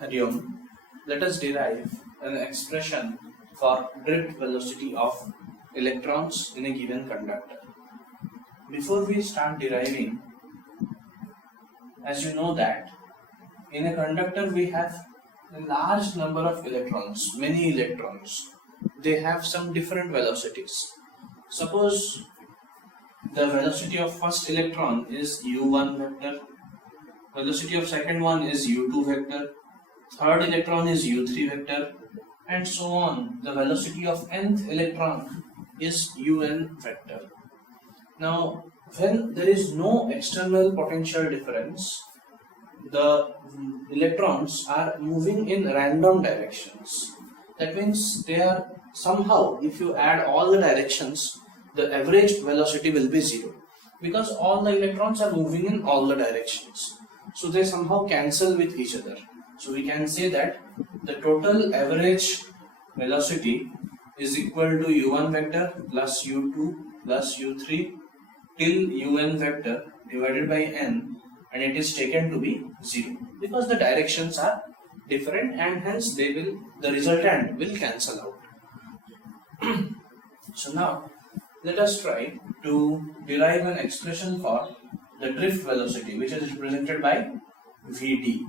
Hariom, let us derive an expression for drift velocity of electrons in a given conductor. Before we start deriving, as you know that in a conductor we have a large number of electrons, many electrons. They have some different velocities. Suppose the velocity of first electron is u1 vector, velocity of second one is u2 vector, third electron is u3 vector, and so on. The velocity of nth electron is un vector. Now, when there is no external potential difference, the electrons are moving in random directions. That means they are somehow, if you add all the directions, the average velocity will be zero, because all the electrons are moving in all the directions. So they somehow cancel with each other. So we can say that the total average velocity is equal to u1 vector plus u2 plus u3 till un vector divided by n, and it is taken to be 0 because the directions are different and hence the resultant will cancel out. So now let us try to derive an expression for the drift velocity, which is represented by Vd.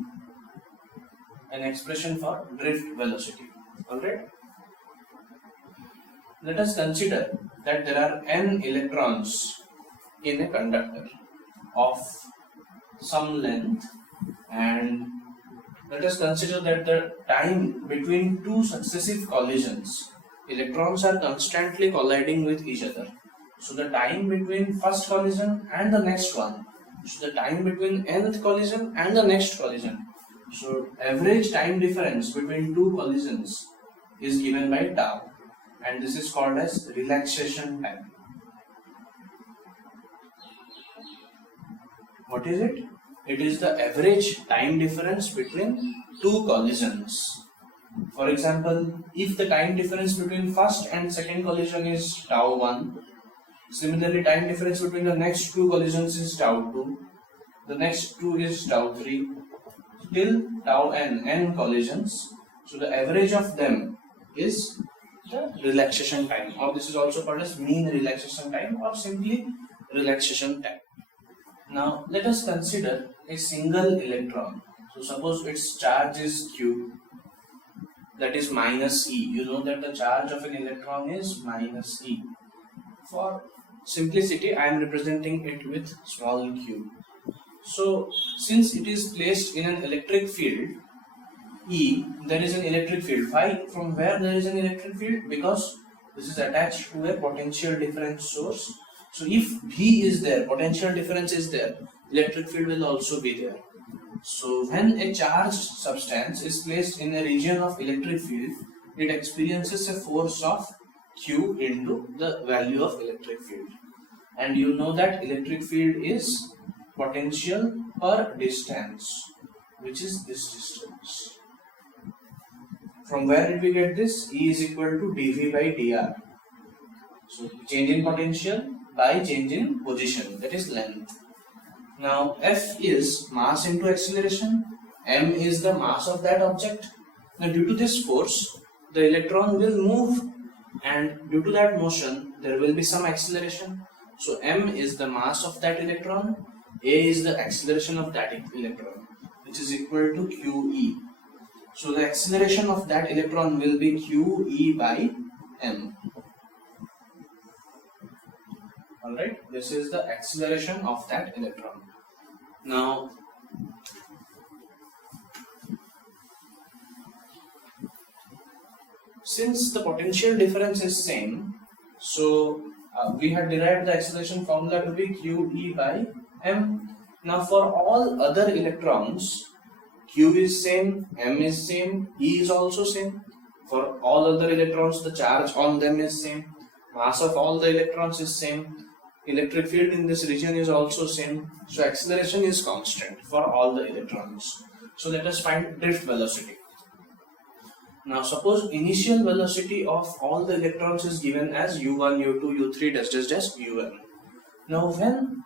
An expression for drift velocity. Alright? Let us consider that there are n electrons in a conductor of some length, and let us consider that the time between two successive collisions, electrons are constantly colliding with each other. So the time between first collision and the next one, so the time between nth collision and the next collision, so average time difference between two collisions is given by tau, and this is called as relaxation time. What is it? It is the average time difference between two collisions. For example, if the time difference between first and second collision is tau 1, similarly time difference between the next two collisions is tau 2, the next two is tau 3, till tau n collisions. So the average of them is the relaxation time, or this is also called as mean relaxation time or simply relaxation time. Now let us consider a single electron. So suppose its charge is q, that is minus e. You know that the charge of an electron is minus e. For simplicity, I am representing it with small q. So since it is placed in an electric field E, there is an electric field. Why? From where there is an electric field? Because this is attached to a potential difference source. So if V is there, potential difference is there, electric field will also be there. So when a charged substance is placed in a region of electric field, it experiences a force of Q into the value of electric field. And you know that electric field is potential per distance, which is this distance. From where did we get this? E is equal to dV by dr. So change in potential by change in position, that is length. Now F is mass into acceleration, m is the mass of that object. Now due to this force, the electron will move, and due to that motion there will be some acceleration. So m is the mass of that electron, a is the acceleration of that electron, which is equal to qe. So the acceleration of that electron will be qe by m. Alright, this is the acceleration of that electron. Now since the potential difference is same, so we have derived the acceleration formula to be qe by m. Now for all other electrons, q is same, m is same, e is also same. For all other electrons, the charge on them is same, mass of all the electrons is same, electric field in this region is also same, so acceleration is constant for all the electrons. So let us find drift velocity. Now suppose initial velocity of all the electrons is given as u1, u2, u3, un. Now when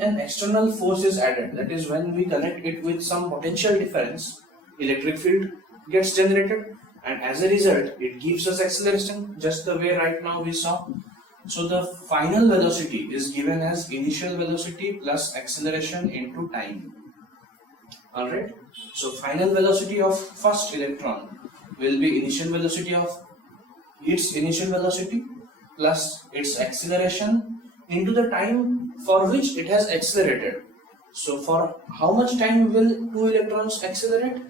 an external force is added, that is when we connect it with some potential difference, electric field gets generated, and as a result it gives us acceleration, just the way right now we saw. So the final velocity is given as initial velocity plus acceleration into time. Alright, so final velocity of first electron will be initial velocity of its initial velocity plus its acceleration into the time for which it has accelerated. So for how much time will two electrons accelerate?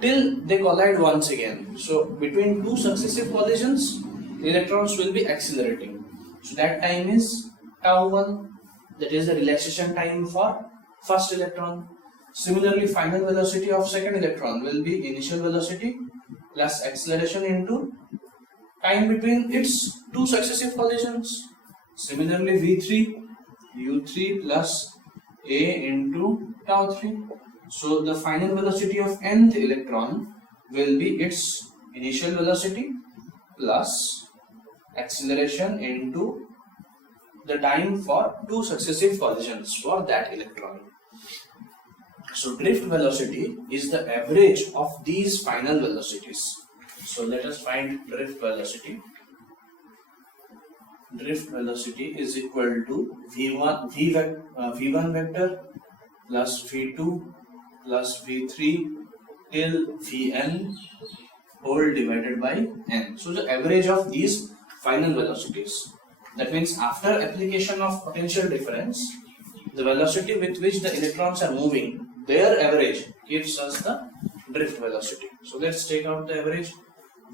Till they collide once again. So between two successive collisions, electrons will be accelerating. So that time is tau1, that is the relaxation time for first electron. Similarly, final velocity of second electron will be initial velocity plus acceleration into time between its two successive collisions. Similarly, V3, U3 plus A into tau3. So the final velocity of nth electron will be its initial velocity plus acceleration into the time for two successive collisions for that electron. So drift velocity is the average of these final velocities. So let us find drift velocity. Drift velocity is equal to V1 vector plus V2 plus V3 till Vn whole divided by n. So the average of these final velocities. That means after application of potential difference, the velocity with which the electrons are moving, their average gives us the drift velocity. So let's take out the average.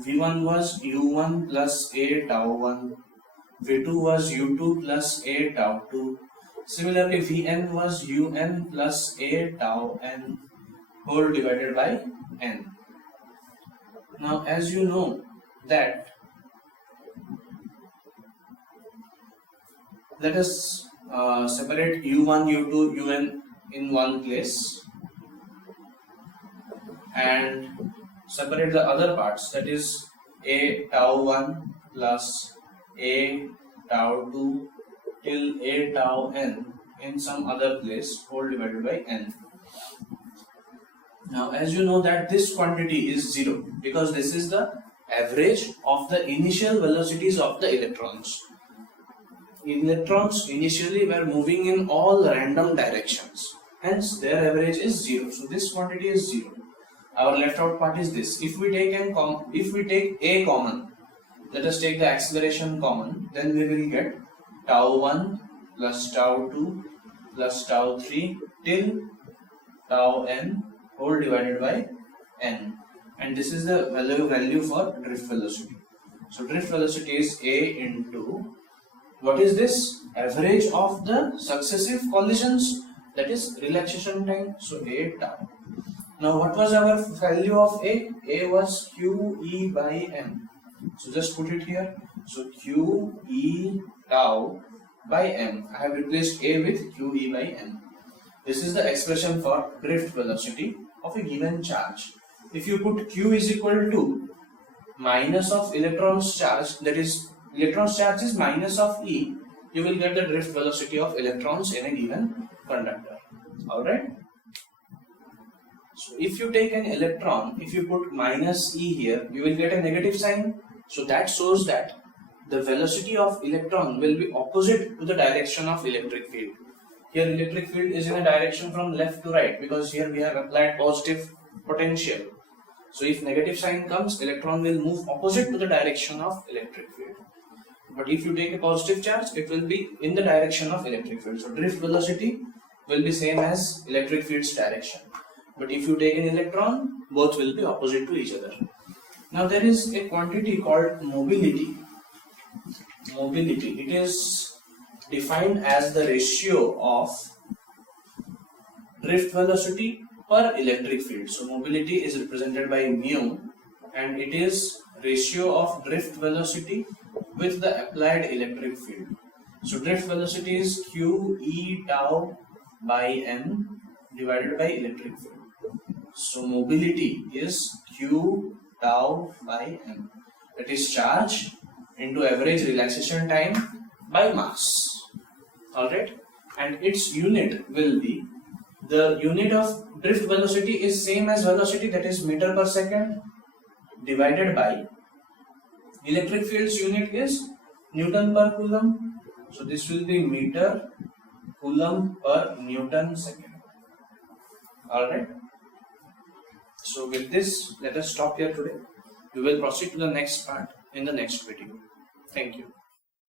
V1 was U1 plus A tau1. V2 was U2 plus A tau2. Similarly, Vn was Un plus A tau n whole divided by n. Now, as you know that, let us separate U1, U2, Un in one place and separate the other parts, that is A tau1 plus A tau2 till A tau n in some other place whole divided by n. Now as you know that this quantity is 0 because this is the average of the initial velocities of the electrons. Electrons initially were moving in all random directions, hence their average is 0. So this quantity is 0. Our left out part is this. If we take A common, let us take the acceleration common, then we will get tau1 plus tau2 plus tau3 till tau n whole divided by n, and this is the value for drift velocity. So drift velocity is A into, what is this? Average of the successive collisions, that is relaxation time. So A tau. Now what was our value of A? A was QE by M. So just put it here. So QE tau by M. I have replaced A with QE by M. This is the expression for drift velocity of a given charge. If you put Q is equal to minus of electrons charge, that is electrons charge is minus of E, you will get the drift velocity of electrons in a given conductor. Alright. So if you take an electron, if you put minus E here, you will get a negative sign. So that shows that the velocity of electron will be opposite to the direction of electric field. Here electric field is in a direction from left to right because here we have applied positive potential. So if negative sign comes, electron will move opposite to the direction of electric field. But if you take a positive charge, it will be in the direction of electric field. So drift velocity will be same as electric field's direction. But if you take an electron, both will be opposite to each other. Now there is a quantity called mobility. Mobility, it is defined as the ratio of drift velocity per electric field. So mobility is represented by mu, and it is ratio of drift velocity with the applied electric field. So drift velocity is Q E tau by M divided by electric field. So mobility is Q tau by M, that is charge into average relaxation time by mass. Alright, and its unit will be the unit of drift velocity is same as velocity, that is meter per second, divided by electric field's unit is Newton per Coulomb. So this will be meter Coulomb per Newton second. Alright. So with this, let us stop here today. We will proceed to the next part in the next video. Thank you.